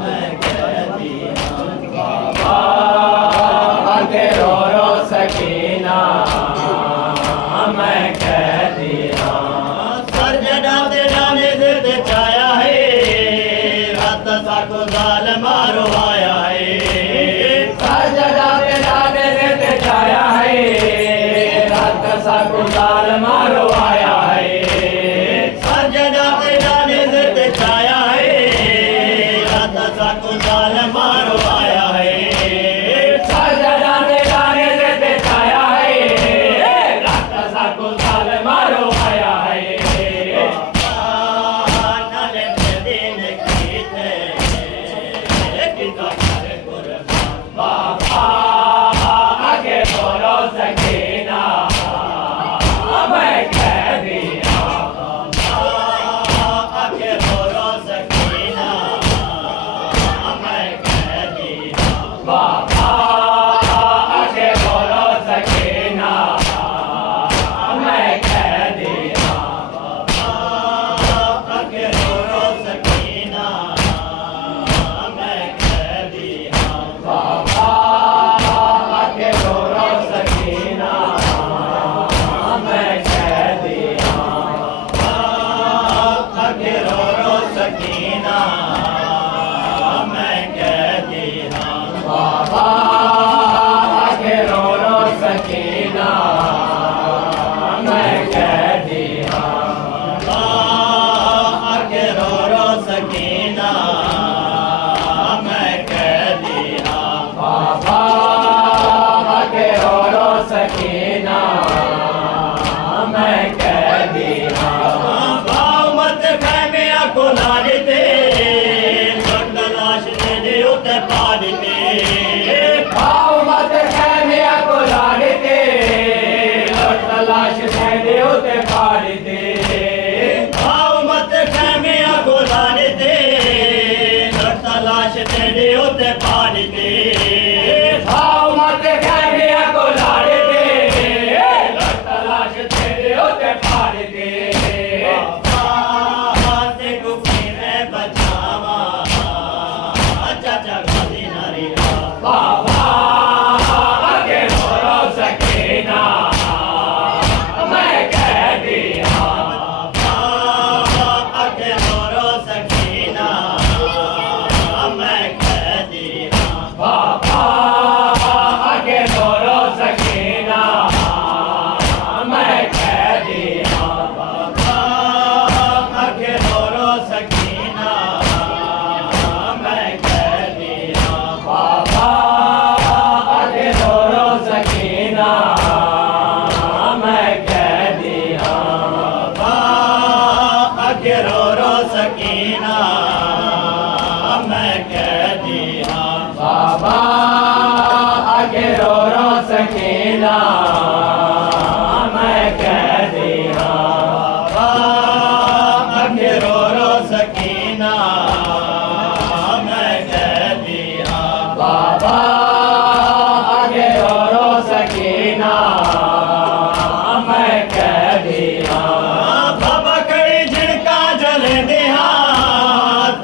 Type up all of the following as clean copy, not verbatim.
मैं कैदी आगे रो रो सकीना मैं कैदी सर जड़ाते जाने से छाया है रात सा को जाल मारो आया है सर जड़ाते जाने से छाया है रात सा को जाल मारो आया है सर जड़ाते जाने से छाया है रात सा को जाल मारो आया है सर जड़ाते जाने से छाया है रात सा को जाल मारो आया है बाबा आगे बोलो सकीना मैं कैदी आगे बोलो सकीना मैं कैदी बाबा आगे बोलो सकीना मैं कैदी आगे बोलो सकीना मैं कैदी बाबा आगे बोलो सकीना मैं कैदी आगे बोलो सकीना मैं कैदी बाबा आगे बोलो सकीना मैं कैदी आगे बोलो सकीना मैं कैदी बाबा आगे बोलो सकीना मैं कैदी भाव मत फहमिया को लाड़ते लाश दे उते पाड़ते भाव मत फहमिया को लाड़ते लाश दे उते पाड़ते भाव मत फहमिया को लाड़ते लाश दे उते पाड़ते भाव मत फहमिया को लाड़ते लाश दे उते पाड़ते देखो मैं बचावा चाचा गाली नारी बाबा आगे बोलो सकीना मैं कैदी बाबा आगे बोलो सकीना मैं कैदी बाबा आगे बोलो सकीना मैं कैदी बाबा आगे बोलो सकीना मैं कैदी बाबा आगे बोलो सकीना मैं कैदी बाबा आगे रो सकीना मैं कैदी बाबा आगे रो सकीना मैं कैदी बाबा आगे रो सकीना मैं कैदी बाबा आगे रो सकीना मैं कैदी बाबा कड़ी झिड़का जल दिया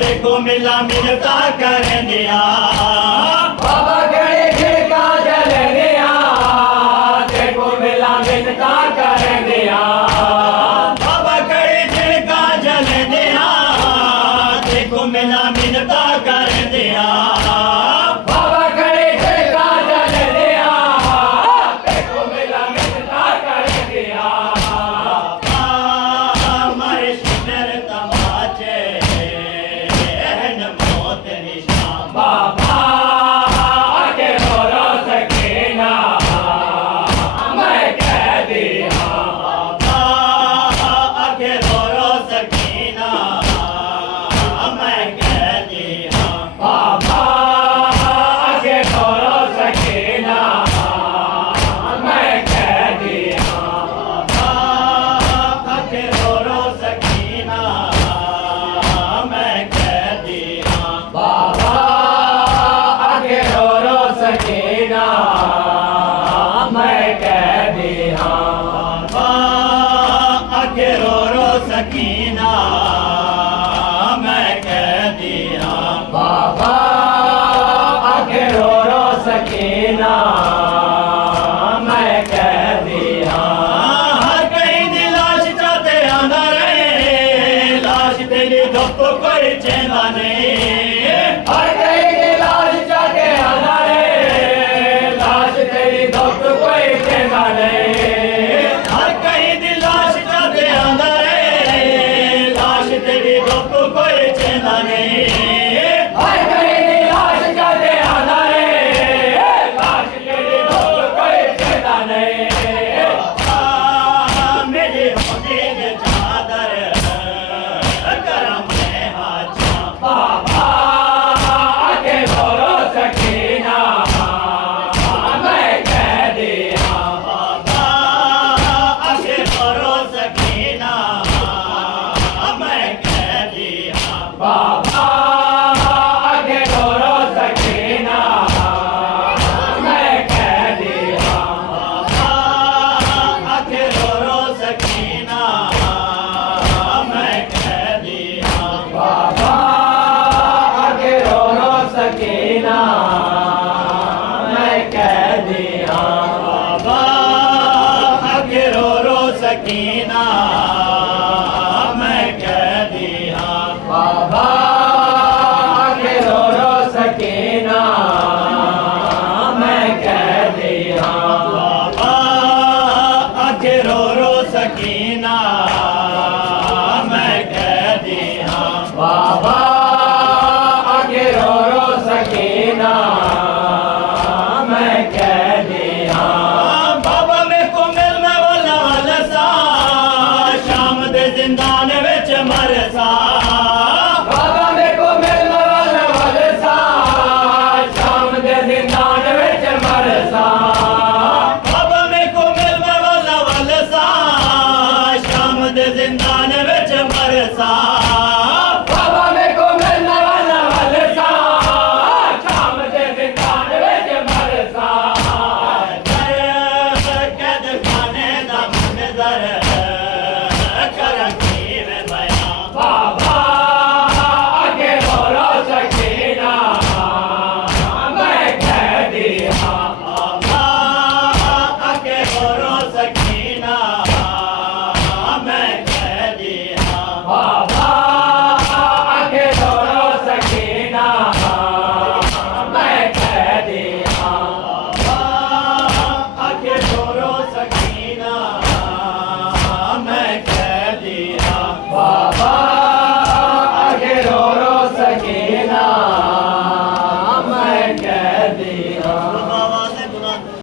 देखो मिला मिलता कर दिया बाबा कड़ी झिड़का जल दिया देखो मिला मिलता कर दिया बाबा कड़ी झिड़का जल दिया देखो मिला मिलता कर दिया बाबा कड़ी झिड़का जल दिया देखो मिला मिलता कर दिया हमारे शिकर तमाचे मौत निशान बाबा आगे बोलो सकीना मैं कैदी बाबा आगे बोलो सकीना मैं कैदी